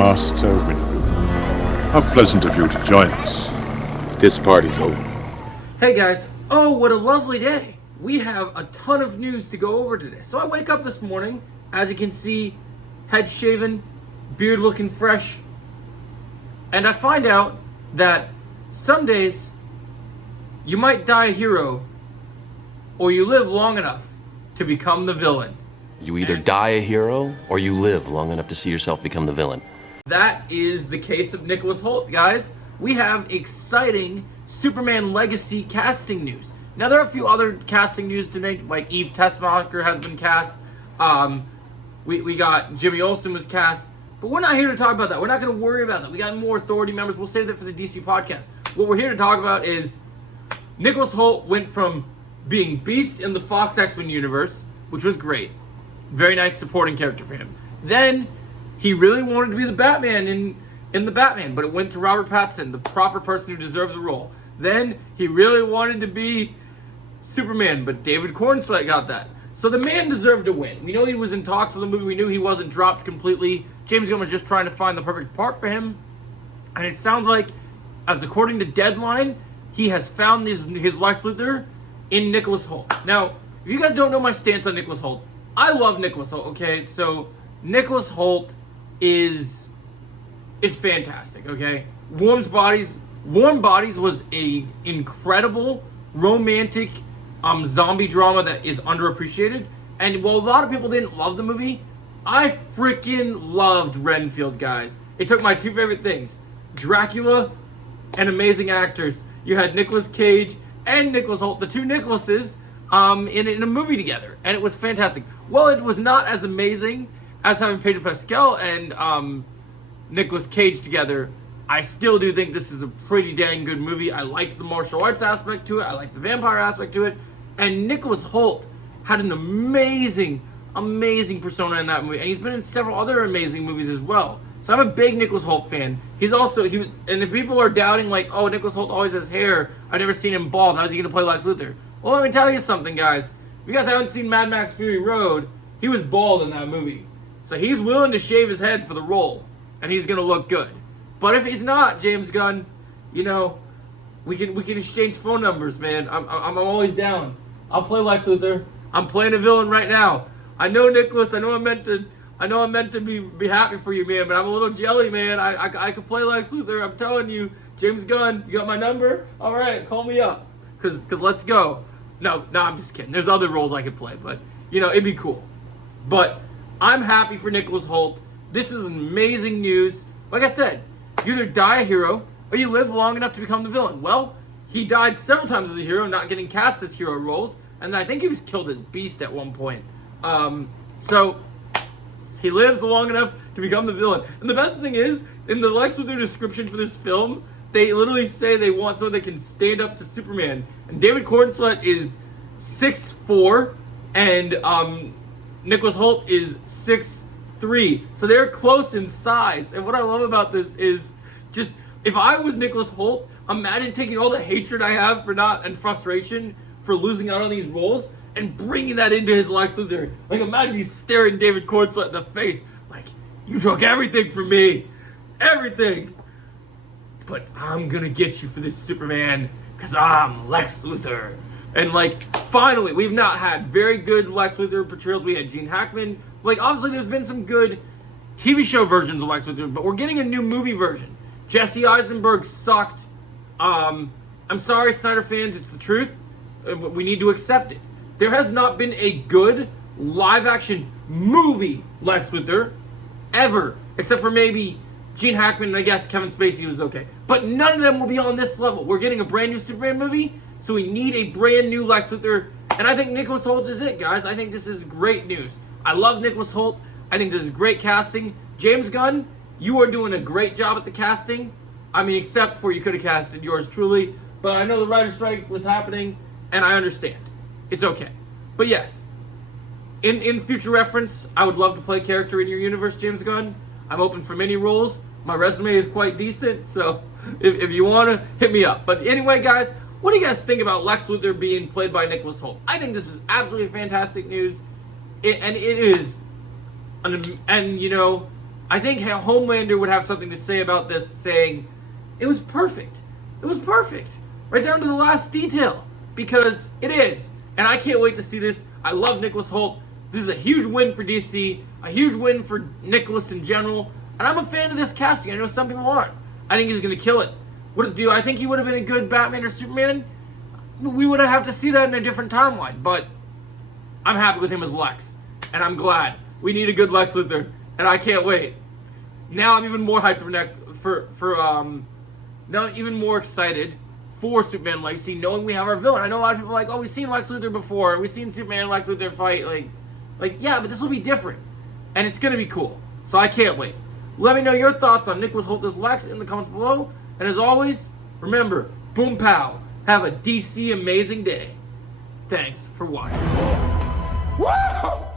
Master Windu. How pleasant of you to join us. This party's over. Hey guys, oh what a lovely day. We have a ton of news to go over today. So I wake up this morning, as you can see, head shaven, beard looking fresh, and I find out that some days you might die a hero or you live long enough to become the villain. You either die a hero or you live long enough to see yourself become the villain. That is the case of Nicholas Holt, guys. We have exciting Superman Legacy casting news. Now, there are a few other casting news today, like Eve Tessmacher has been cast. We got Jimmy Olsen was cast. But we're not here to talk about that. We're not going to worry about that. We got more Authority members. We'll save that for the DC podcast. What we're here to talk about is Nicholas Holt went from being Beast in the Fox X-Men universe, which was great. Very nice supporting character for him. Then he really wanted to be the Batman in the Batman, but it went to Robert Pattinson, the proper person who deserved the role. Then he really wanted to be Superman, but David Cornslet got that. So the man deserved to win. We know he was in talks for the movie. We knew he wasn't dropped completely. James Gunn was just trying to find the perfect part for him. And it sounds like, as according to Deadline, he has found his Lex Luther in Nicholas Holt. Now, if you guys don't know my stance on Nicholas Holt, I love Nicholas Holt, okay? So, Nicholas Holt is fantastic, okay? Warm Bodies was a incredible, romantic zombie drama that is underappreciated. And while a lot of people didn't love the movie, I freaking loved Renfield, guys. It took my two favorite things, Dracula and amazing actors. You had Nicolas Cage and Nicholas Holt, the two Nicholases, in a movie together, and it was fantastic. Well, it was not as amazing as having Pedro Pascal and Nicolas Cage together. I still do think this is a pretty dang good movie. I liked the martial arts aspect to it. I liked the vampire aspect to it. And Nicholas Holt had an amazing persona in that movie. And he's been in several other amazing movies as well. So I'm a big Nicholas Holt fan. And if people are doubting, like, oh, Nicholas Holt always has hair, I've never seen him bald, how's he going to play Lex Luthor? Well, let me tell you something, guys. If you guys haven't seen Mad Max Fury Road, he was bald in that movie. So he's willing to shave his head for the role. And he's going to look good. But if he's not, James Gunn, you know, we can exchange phone numbers, man. I'm always down. I'll play Lex Luthor. I'm playing a villain right now. I know, Nicholas. I know I'm meant to be happy for you, man. But I'm a little jelly, man. I can play Lex Luthor. I'm telling you, James Gunn. You got my number? All right, call me up. Cause let's go. No, I'm just kidding. There's other roles I could play, but you know, it'd be cool. But I'm happy for Nicholas Holt. This is amazing news. Like I said, you either die a hero or you live long enough to become the villain. Well, he died several times as a hero, not getting cast as hero roles, and I think he was killed as Beast at one point. So he lives long enough to become the villain. And the best thing is, in the Lex Luthor description for this film, they literally say they want someone that can stand up to Superman. And David Cornslet is 6'4", and Nicholas Holt is 6'3". So they're close in size. And what I love about this is just, if I was Nicholas Holt, imagine taking all the hatred I have and frustration for losing out on these roles and bringing that into his Lex Luthor. Like, imagine you staring David Cornslet in the face, like, you took everything from me. Everything. But I'm gonna get you for this Superman, because I'm Lex Luthor. And, like, finally, we've not had very good Lex Luthor portrayals. We had Gene Hackman. Like, obviously, there's been some good TV show versions of Lex Luthor, but we're getting a new movie version. Jesse Eisenberg sucked. I'm sorry, Snyder fans, it's the truth. We need to accept it. There has not been a good live-action movie Lex Luthor ever, except for maybe Gene Hackman, and I guess Kevin Spacey was okay. But none of them will be on this level. We're getting a brand new Superman movie, so we need a brand new Lex Luthor. And I think Nicholas Holt is it, guys. I think this is great news. I love Nicholas Holt. I think this is great casting. James Gunn, you are doing a great job at the casting. I mean, except for you could have casted yours truly. But I know the writer's strike was happening, and I understand. It's okay. But yes, in future reference, I would love to play a character in your universe, James Gunn. I'm open for many roles. My resume is quite decent, so if you want to, hit me up. But anyway, guys, what do you guys think about Lex Luthor being played by Nicholas Holt? I think this is absolutely fantastic news. It is, and you know, I think Homelander would have something to say about this, saying it was perfect. It was perfect. Right down to the last detail. Because it is. And I can't wait to see this. I love Nicholas Holt. This is a huge win for DC. A huge win for Nicholas in general. And I'm a fan of this casting. I know some people aren't. I think he's going to kill it. Do I think he would have been a good Batman or Superman? We would have to see that in a different timeline. But I'm happy with him as Lex. And I'm glad. We need a good Lex Luther. And I can't wait. Now I'm even more hyped now I'm even more excited for Superman Legacy, knowing we have our villain. I know a lot of people are like, oh, we've seen Lex Luthor before. We've seen Superman and Lex Luthor fight. Like, yeah, but this will be different. And it's going to be cool. So I can't wait. Let me know your thoughts on Nicholas Holt as Lex in the comments below. And as always, remember, boom pow. Have a DC amazing day. Thanks for watching. Woo!